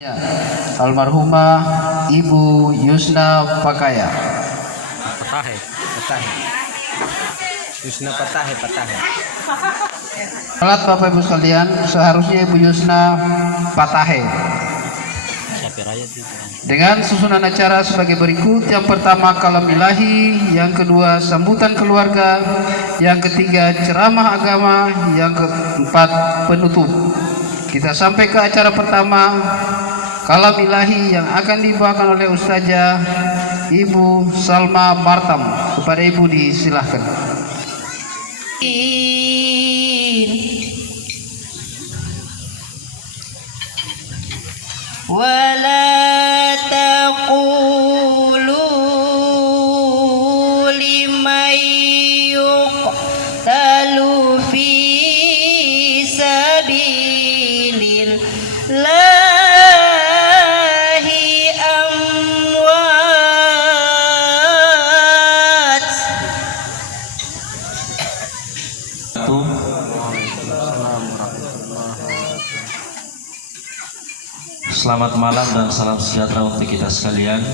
Ya, almarhumah Ibu Yusna Pakaya. Patahe. Yusna patahe. Salat Bapak Ibu sekalian, seharusnya Ibu Yusna Patahe. Dengan susunan acara sebagai berikut: yang pertama kalam ilahi, yang kedua sambutan keluarga, yang ketiga ceramah agama, yang keempat penutup. Kita sampai ke acara pertama, kalam ilahi yang akan dibawakan oleh Ustazah Ibu Salma Martam. Kepada Ibu disilahkan. Wala taqulu liman yuqtalu fi sabilillahi amwat. Selamat malam dan salam sejahtera untuk kita sekalian.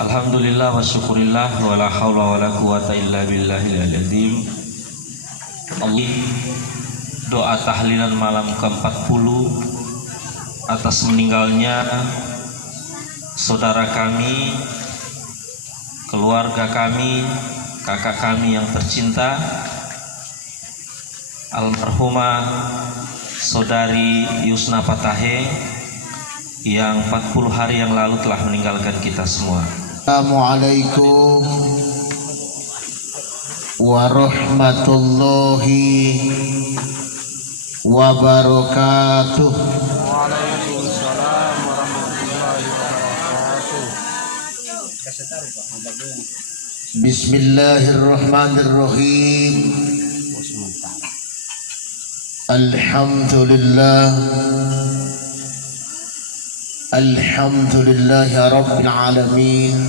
Alhamdulillah wa syukurillah wa la hawla wa la quwata illa billahil azim. Doa tahlilan malam ke-40 atas meninggalnya saudara kami, keluarga kami, kakak kami yang tercinta, almarhumah Saudari Yusna Patahe yang 40 hari yang lalu telah meninggalkan kita semua. Assalamualaikum warahmatullahi wabarakatuh. Waalaikumsalam warahmatullahi wabarakatuh. Bismillahirrahmanirrahim. Alhamdulillah Rabbil alamin.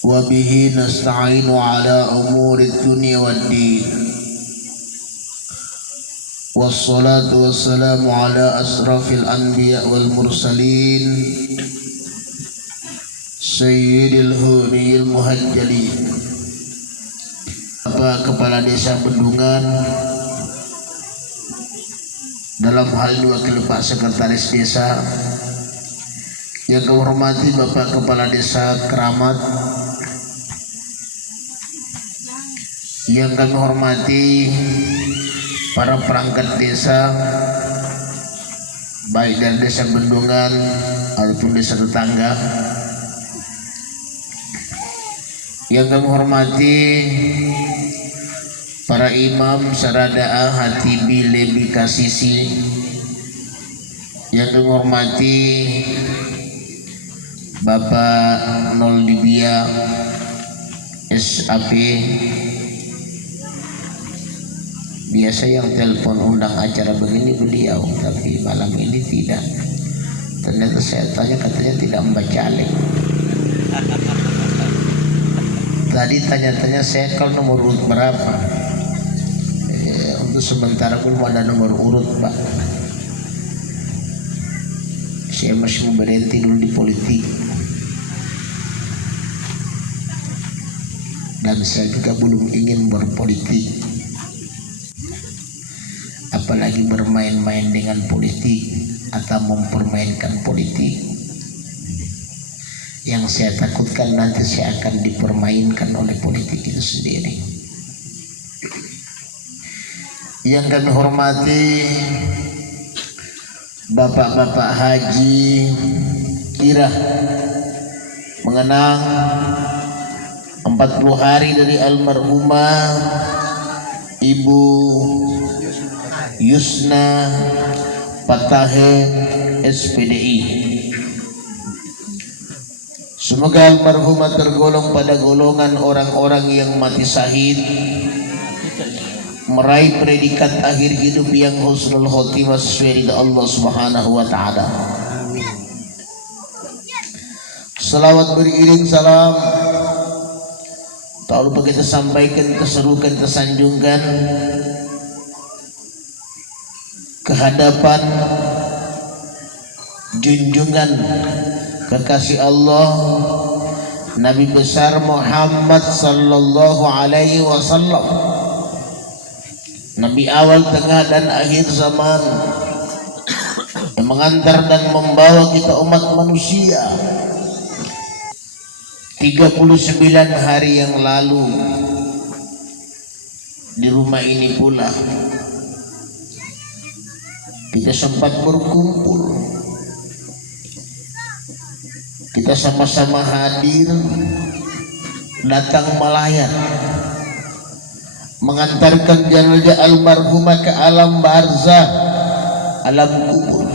Wa bihi nasta'inu ala umuri dunya waddin. Wassalatu wassalamu ala asrafil anbiya wal mursalin sayyidil huniyil muhajjalin. Bapak Kepala Desa Bendungan, dalam hal ini Wakil Pak Sekretaris Desa, yang kami hormati Bapak Kepala Desa Keramat, yang kami hormati para perangkat desa, baik dari Desa Bendungan ataupun desa tetangga, yang kami hormati para imam Sarada'a Hatibi Lebi Kasisi, yang kami hormati Bapak Nol Libya SAP. Biasa yang telepon undang acara begini beliau, tapi malam ini tidak. Ternyata saya tanya, katanya tidak membaca alif. Tadi tanya-tanya saya kalau nomor urut berapa. Untuk sementara belum ada nomor urut, Pak. Saya masih mau berhenti dulu di politik, dan saya juga belum ingin berpolitik, apalagi bermain-main dengan politik atau mempermainkan politik. Yang saya takutkan nanti saya akan dipermainkan oleh politik itu sendiri. Yang kami hormati Bapak-bapak haji kirah mengenang 40 hari dari almarhumah Ibu Yusna Patahe SPDI. Semoga almarhumah tergolong pada golongan orang-orang yang mati syahid, meraih predikat akhir hidup yang husnul khotimah sesuai dengan Allah Subhanahu wa taala. Salawat beriring salam tak lupa kita sampaikan, kita serukan, kita sanjungkan kehadapan junjungan kekasih Allah Nabi besar Muhammad sallallahu alaihi wasallam, Nabi awal, tengah dan akhir zaman, yang mengantar dan membawa kita umat manusia 39 hari yang lalu. Di rumah ini pula kita sempat berkumpul, kita sama-sama hadir, datang melayat, mengantarkan jenazah almarhumah ke alam barzah, alam kubur.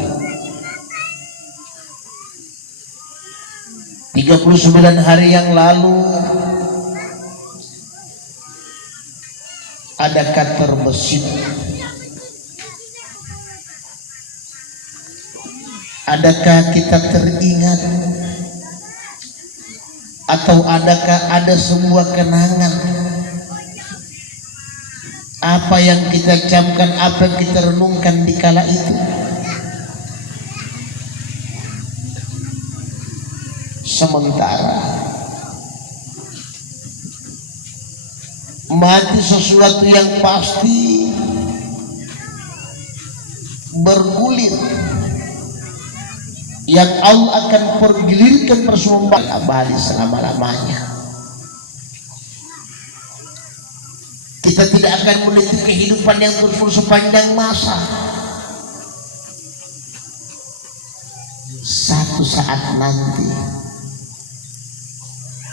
39 hari yang lalu adakah terbesit, adakah kita teringat, atau adakah ada sebuah kenangan apa yang kita camkan, apa yang kita renungkan di kala itu? Sementara mati sesuatu yang pasti, bergulir, yang Allah akan pergilirkan persembahan abadi selama-lamanya. Kita tidak akan meniti kehidupan yang terus sepanjang masa. Satu saat nanti,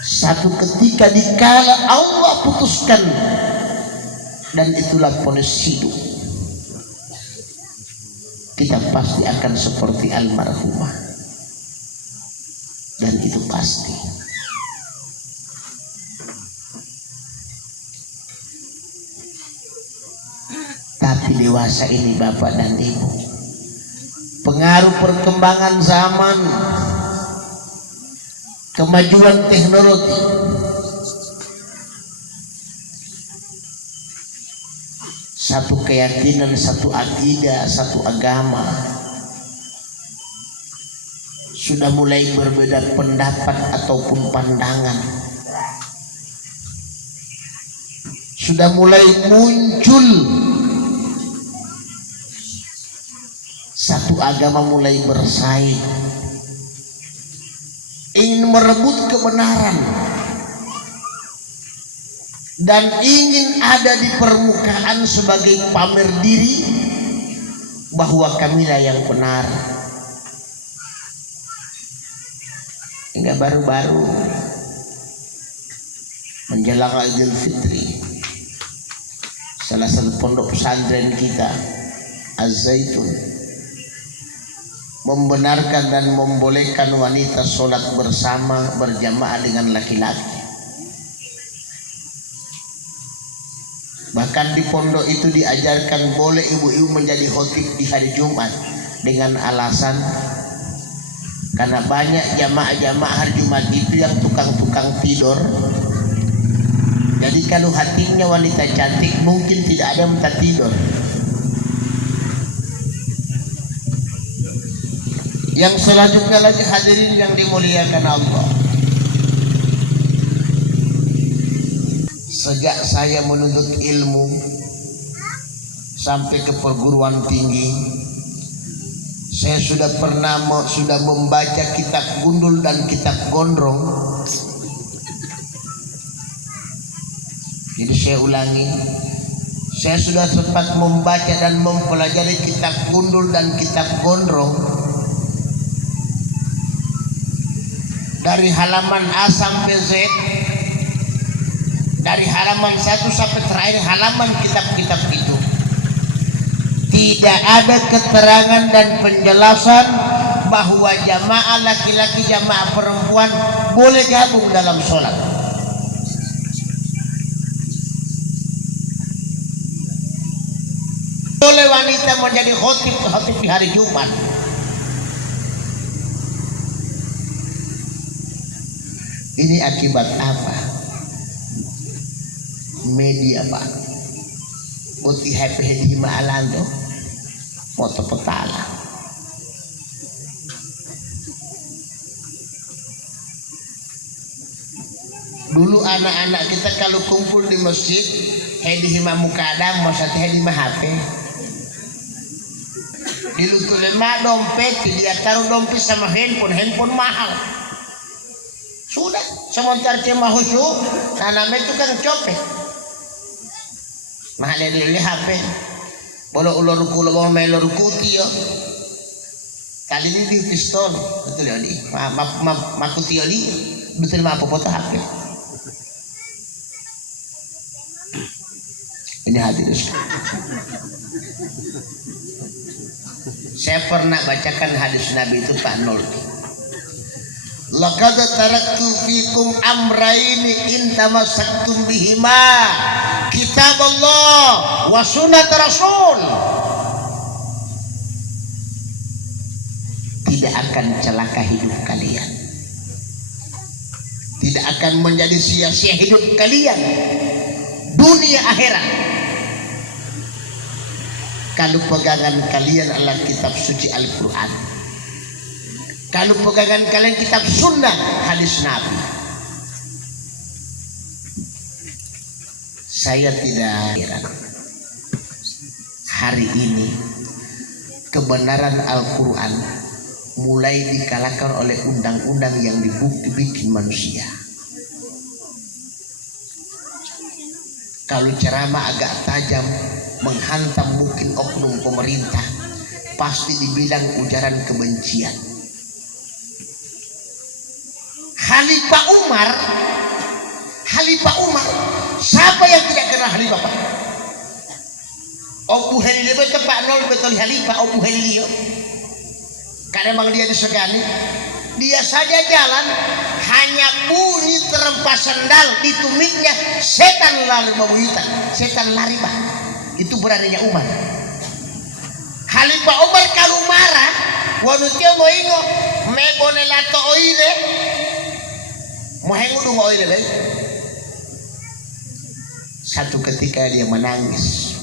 satu ketika dikala Allah putuskan, dan itulah vonis hidup, kita pasti akan seperti almarhumah, dan itu pasti. Tapi dewasa ini Bapak dan Ibu, pengaruh perkembangan zaman, kemajuan teknologi, satu keyakinan, satu akidah, satu agama sudah mulai berbeda pendapat ataupun pandangan, sudah mulai muncul satu agama mulai bersaing, ingin merebut kebenaran dan ingin ada di permukaan sebagai pamer diri bahwa kamilah yang benar. Hingga baru-baru menjelang Idul Fitri, salah satu pondok pesantren kita Az-Zaitun membenarkan dan membolehkan wanita sholat bersama berjamaah dengan laki-laki. Bahkan di pondok itu diajarkan boleh ibu-ibu menjadi khotib di hari Jumat dengan alasan karena banyak jamaah-jamaah hari Jumat itu yang tukang-tukang tidur. Jadi kalau hatinya wanita cantik mungkin tidak ada yang minta tidur. Yang selanjutnya lagi hadirin yang dimuliakan Allah, sejak saya menuntut ilmu sampai ke perguruan tinggi, saya sudah membaca kitab gundul dan kitab gondrong. Jadi saya ulangi, saya sudah sempat membaca dan mempelajari kitab gundul dan kitab gondrong dari halaman A sampai Z, dari halaman 1 sampai terakhir halaman kitab-kitab itu. Tidak ada keterangan dan penjelasan bahwa jamaah laki-laki, jamaah perempuan boleh gabung dalam sholat. Boleh wanita menjadi khotib di hari Jumat. Ini akibat apa? Media Pak. Uti happy di Maalando. moto petala. Dulu anak-anak kita kalau kumpul di masjid, hedi hima mukadam, maksudnya hedi mah HP. Dilutulin mah dompet, dia taruh dompet sama handphone mahal. Sudah, sementara cema khusyuk, namanya itu kan copet. Mahal dari HP. Bolo ulur kulo bang melor kuti yo. Kali ini di pistol, betul ya di. Makuti yo di, betul mah apa foto HP. Ini hadir. Saya pernah bacakan hadis Nabi itu Pak Nol. Laqad taraktu fikum amraini in tamassaktum bihima, kitab Allah wa sunnat Rasul. Tidak akan celaka hidup kalian, tidak akan menjadi sia-sia hidup kalian dunia akhirat kalau pegangan kalian adalah kitab suci Al-Quran, kalau pegangan kalian kitab sunnah hadis Nabi. Saya tidak heran hari ini kebenaran Al-Quran mulai dikalahkan oleh undang-undang yang dibikin manusia. Kalau ceramah agak tajam menghantam mungkin oknum pemerintah, pasti dibilang ujaran kebencian. Khalifah Umar, siapa yang tidak kenal Khalifah Pak? Abu Halil betul Pak Nol betul Khalifah Abu Halil. Karena memang dia disegani, dia saja jalan hanya bunyi terempas sendal di tumitnya setan lari membuyutan, setan lari Pak. Itu beraninya Umar. Khalifah Umar kalau marah, wanutio moingo megone lato oire, mohengu dungo oire be. Satu ketika dia menangis.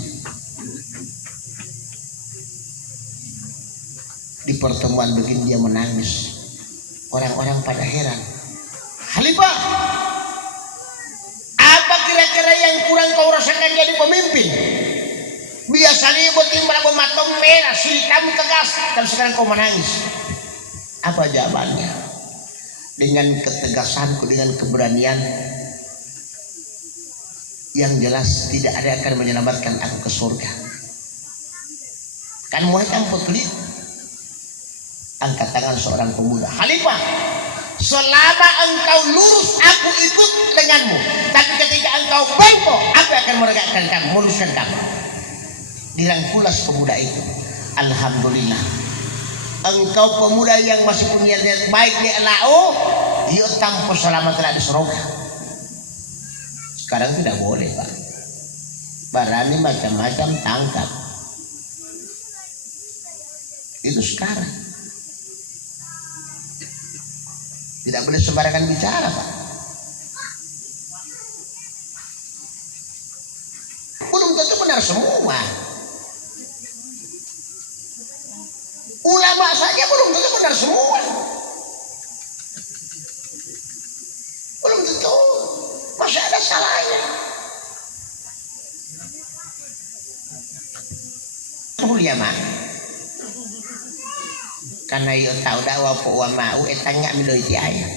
Di pertemuan begini dia menangis. Orang-orang pada heran. Khalifah, apa kira-kira yang kurang kau rasakan jadi pemimpin? Biasanya buat timbal matang merah, siri kamu tegas, dan sekarang kau menangis. Apa jawabannya? Dengan ketegasanku, dengan keberanian, yang jelas tidak ada yang akan menyelamatkan aku ke surga. Kan muat yang pekelit. Angkat tangan seorang pemuda. Khalifah, selama engkau lurus aku ikut denganmu, tapi ketika engkau bengkok aku akan meregakkan kamu, meluruskan kamu. Dirangkulas pemuda itu. Alhamdulillah, engkau pemuda yang masih punya niat baik di Allah, dia tanpa selamat telah di surga. Sekarang tidak boleh Pak, berani macam-macam tangkap. Itu sekarang. Tidak boleh sembarangan bicara Pak. Belum tentu benar semua. Ulama saja belum tentu benar semua. Belum tentu. Masih ada salahnya. Ulama. Karena ia tahu dakwah wa mau etanya miloi tiaya.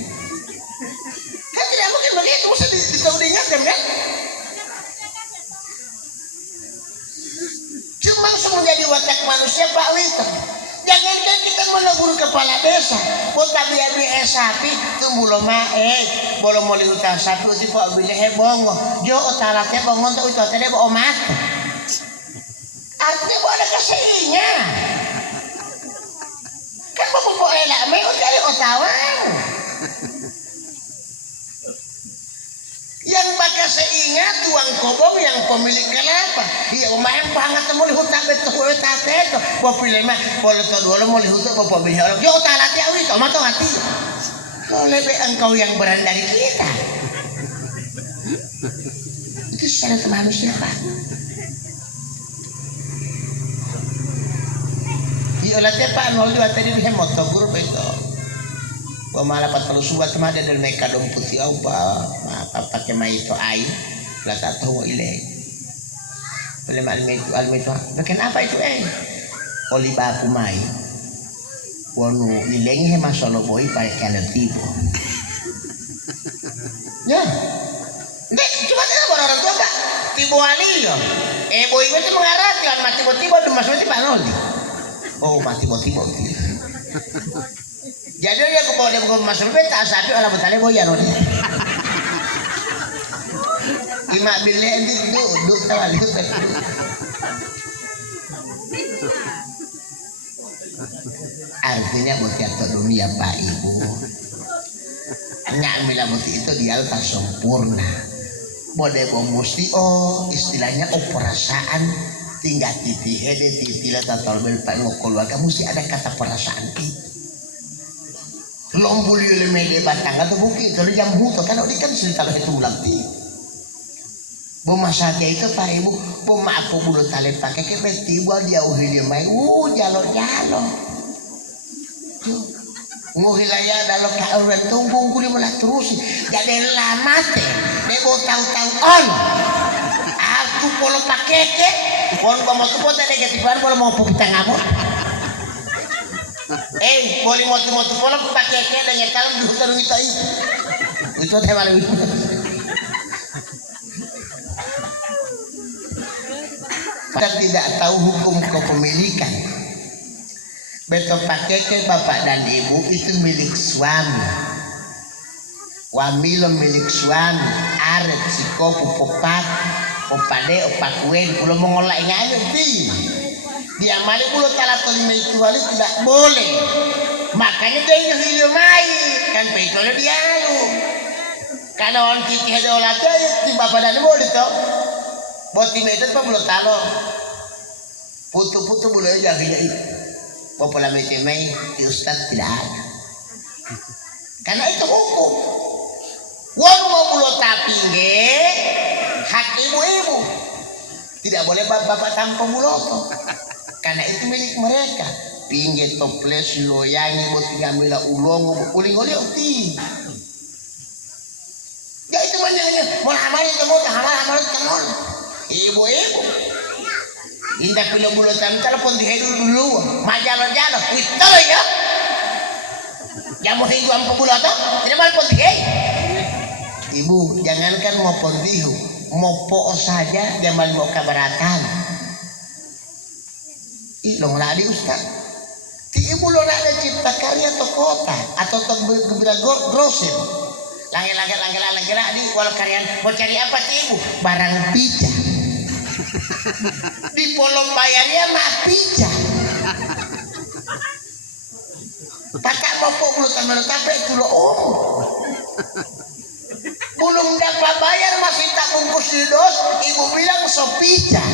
Kan tidak mungkin begitu, mesti diingatkan kan? Cuma menjadi watak manusia Pak Wito. Jangankan kita menegur kepala desa, kota biar sapi tumbuh loma bolong mau liutan sapi uti Pak bileh bongo, jo otalate bongo untuk itu tadi omat. Artinya ada kesehingga. Kan bapak elak me dari otawan. Yang bakal seingat tuang kobong yang pemilik kelapa. Iya umahem banget temu lihutak betul tate itu. Bapak pilih mah boleh tahu dulu mau lihutak bapak pilih orang. Yo talati awi tomat tuh hati. Kalau lebih engkau yang berani dari kita. Itu secara manusia Pak. ulat ya Pak nol dua tadi di motor guru itu. Pemala patro suat mada dan mereka dong putih apa pakai mai itu air lah tak tahu ile. Boleh almi itu bagian apa itu oli baku mai. Wonu ileng he masolo boy pakai kalau tibo. Ya. Nek cuma ada orang tua Pak. Tibo ali yo. Boy itu mengarah kan mati tibo demas mati Pak Noli. Oh mati tibo. Jadi dia kebawa dia ke masuk beta satu ala betale boyan oni. Ima bile di duk tawali tu. Artinya buat atau dunia Pak Ibu. Nyak bila buat itu dia tak sempurna. Boleh musti istilahnya perasaan tinggal titi hede titi lah tatol bel Pak keluarga mesti ada kata perasaan itu. Lombuli oleh media batang atau bukit kalau jam buto kan ini kan cerita itu ulangi. Masalah itu Pak Ibu, maaf bulu tali pakai kepeti buat dia dia main, jalo. Nguhilaya dalam kauran tunggu kulit malah terus, jadi lama teh, nebo tahu on. Aku kalau pakai ke, kalau mau tu pun tak negatifan kalau mau pupita ngamuk. Boleh motu pola pakai ke dengan kalau di hutan itu teh malah itu. Kita tidak tahu hukum kepemilikan. Betul pakai ke bapak dan ibu itu milik suami. Wamilo milik suami. Aret siko pupopat, opade opakuen. Kalau mengolah ingat itu. Dia malik bulu talat lima itu kali tidak boleh. Makanya dia hidup mai kan peitolo dia lu. Karena orang kiki ada olah di bapak dan ibu itu. Buat tim itu apa bulu talo. Putu bulu aja itu. Bapak lama itu mai di ustad tidak ada. Karena itu hukum. Wong mau bulu tapi hak ibu. Tidak boleh bapak tanpa bulu. Karena itu milik mereka. Pinggir toples loyangi buat ngambil ulong uling-uling ti. Ya itu banyak mau amal itu mau amal itu. Ibu. Indah pilih bulu telepon dihidul dulu. Majalah-jalah. Itu ya. Yang mau hidup apa bulu atau tidak mau pon dihidul. Ibu jangankan mau pon dihu, mau po saja jangan mau keberatan. Long ladi Ustaz. Ti ibu lo ada cipta karya atau kota atau gembira grosir. Langit di wal karyan mau cari apa ti ibu? Barang pijak. Di polong bayarnya mah pijak. Pakak bapak bulu tamal tape itu lo Belum dapat bayar masih tak bungkus di dos, ibu bilang so pijak.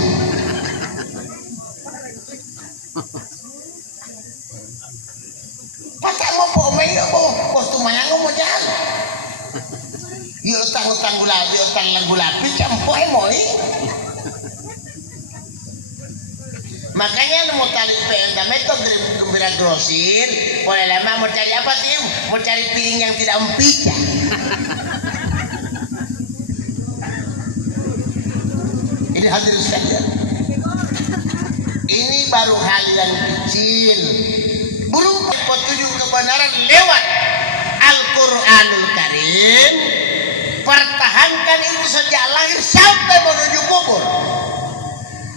Pakai mau pomei waktu mayang mau jalan. Yo utang gulapi campur moi. Makanya mau cari PNK metode gembira grosir, boleh lama mau cari apa sih? Mau cari piring yang tidak empicak. Ini hadir saja. Ini baru hal yang kecil. Belum petunjuk kebenaran lewat Al-Quranul Karim. Pertahankan itu sejak lahir sampai menuju kubur.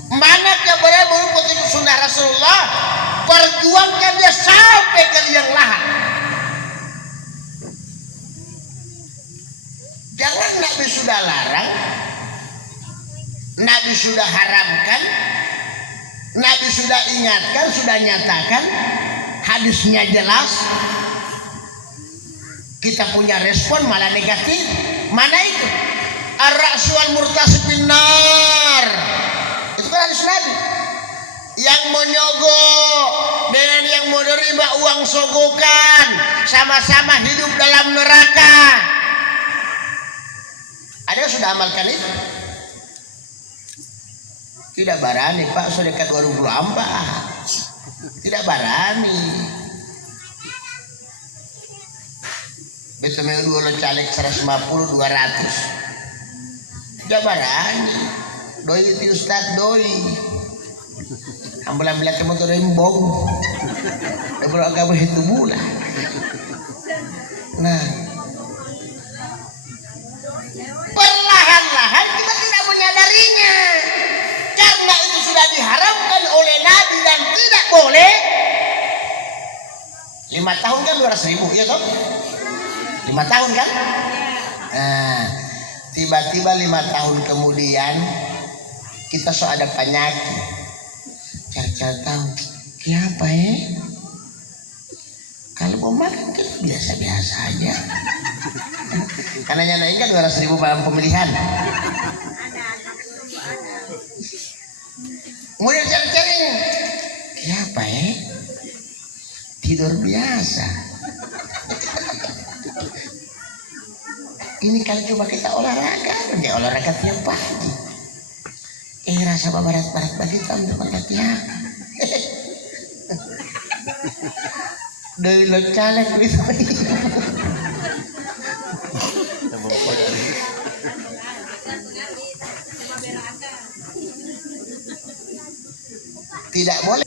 Mana kebenaran baru petunjuk sunnah Rasulullah, perjuangkan dia sampai ke liang lahat. Jangan Nabi sudah larang, Nabi sudah haramkan, Nabi sudah ingatkan, sudah nyatakan, hadisnya jelas, kita punya respon malah negatif. Mana itu? Ar-ra'sual murtasib binar. Itu kan hadis Nabi. Yang menyogok dengan yang menerima uang sogokan sama-sama hidup dalam neraka. Ada yang sudah amalkan itu? Tidak barani Pak, sudah dekat 2024. Tidak berani. Betul dua lo caleg 150 200. Tidak berani. Doi itu Ustaz doi. Ambil kamu tuh rembong. Kalau agak begitu mula. Nah, perlahan-lahan kita tidak menyadarinya. Karena itu sudah diharamkan oleh Nabi dan tidak boleh. 5 tahun kan 200.000, ya toh? 5 tahun kan? Nah, tiba-tiba 5 tahun kemudian kita so ada penyakit. Caca tahu, kenapa ya? Kalau mau makan kan biasa-biasa aja. Karena nyanain kan 200.000 dalam pemilihan. Kemudian cari-cari, kenapa ya? Tidur biasa. Ini kalau coba kita olahraga tiap pagi. Rasa barat-barat bagi kamu tempat latihan. Dari lo caleg gitu. Tidak boleh.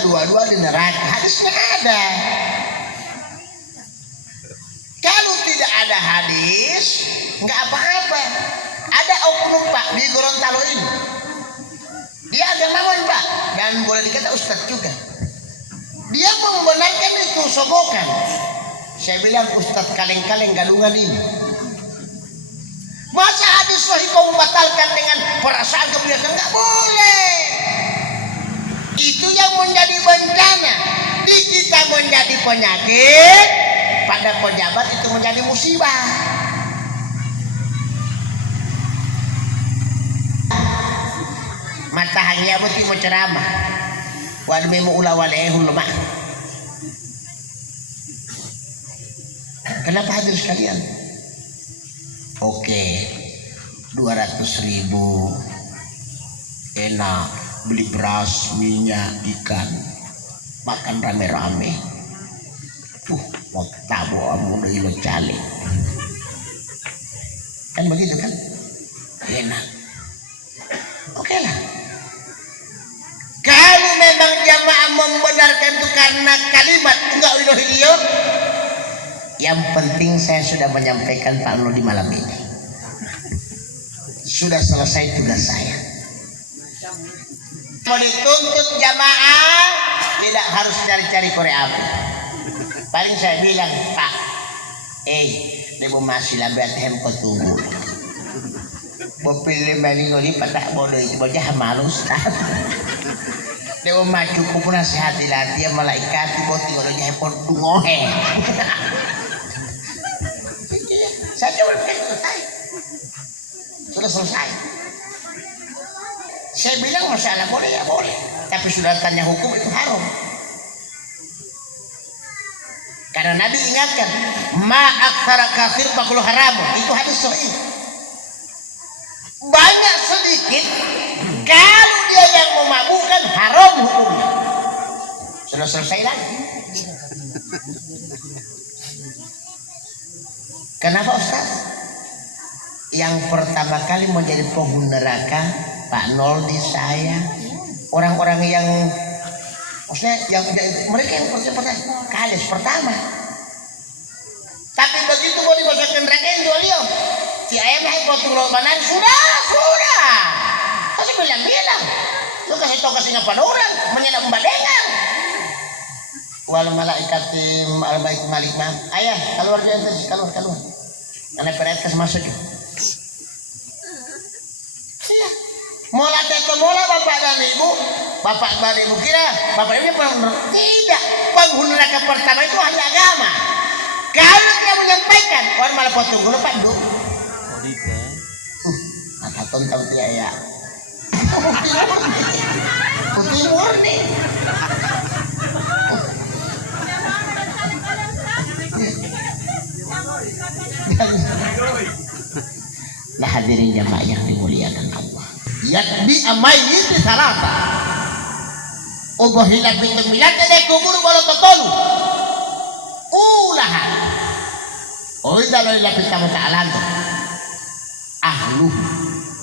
Dua-dua di neraka. Hadisnya ada. Kalau tidak ada hadis, nggak apa-apa. Ada oknum Pak di Gorontalo ini. Dia agamawan Pak, dan boleh dikata Ustadz juga. Dia membenarkan itu sogokan. Saya bilang Ustadz kaleng-kaleng gadungan ini. Masa hadis sahih kau membatalkan dengan perasaan kebiasaan? Nggak boleh. Itu yang menjadi bencana. Di kita menjadi penyakit, pada pejabat itu menjadi musibah. Matahari abadi mau ceramah. Wan memu ula walehul lemah. Kenapa hadir sekalian? Oke, 200.000 enak, beli beras, minyak, ikan, makan rame-rame. Mau tabu amu dari lo cale. Kan begitu kan? Enak. Oke lah. Kalau memang jamaah membenarkan itu karena kalimat enggak ilahi, yang penting saya sudah menyampaikan Pak Nur di malam ini. Sudah selesai tugas saya. Mau dituntut jamaah tidak harus cari-cari korek api. Paling saya bilang, Pak, debo masih lambat hem kau tunggu. Bopil melingoli patah bodoh itu bocah malus. Debo maju kupun nasihati lah dia malaikat ibu tinggal aja pun ngohe. Saya coba selesai. Sudah selesai. Saya bilang masalah boleh ya boleh, tapi sudah tanya hukum itu haram. Karena Nabi ingatkan, ma aktsara kafir fakul haram. Itu hadis sahih. Banyak sedikit, kalau dia yang memabukkan haram hukumnya. Sudah selesai lagi. Kenapa Ustaz? Yang pertama kali menjadi penghuni neraka Pak Noldi saya, orang-orang yang maksudnya yang mereka yang pertama kades pertama. Tapi begitu mau dimasukkan neraka yang beliau, si ayam hai potong lobanan sudah. Kasih bilang, lu kasih tahu kasih ngapa orang menyenak membadengan. Wal malaikat al baik malik mah, ayah keluar dia keluar. Karena peretas masuk. Iya. Mola teto mola bapak dan ibu kira bapak ini tidak penghuni neraka pertama itu ahli agama. Kalau dia menyampaikan orang malah potong dulu Pak Du. Maka tonton tidak ya. Putih murni. Nah hadirin jamaah yang dimuliakan Allah. Yakbi amaini salasa. Obo hilap itu milat dari kubur bolo totolu. Ulah. Oh dalam hilap kita mata alam tu. Ahlu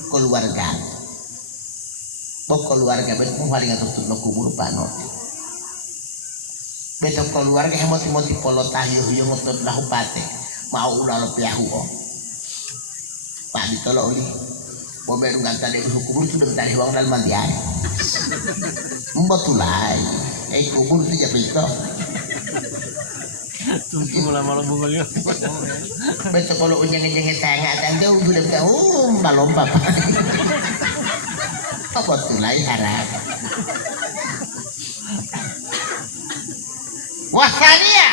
keluarga. Bok keluarga betul paling atau kubur panot. Betul keluarga yang moti polo tahu yang ngotot lahu pate. Mau ulah lo piahu oh. Pak ditolak oleh. Bobe dengan tadi kubur sudah tadi uang dalam mandian. Mbetulai. Kubur itu jadi itu. Tunggu lama bunga ya. Betul kalau ujung-ujungnya tengah dan jauh sudah tahu melompat. Apa tulai harap. Wah kania.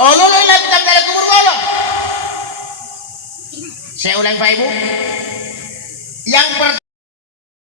Olo lo lagi dalam kubur bolo. Saya ulang Pak Ibu. Yang pertama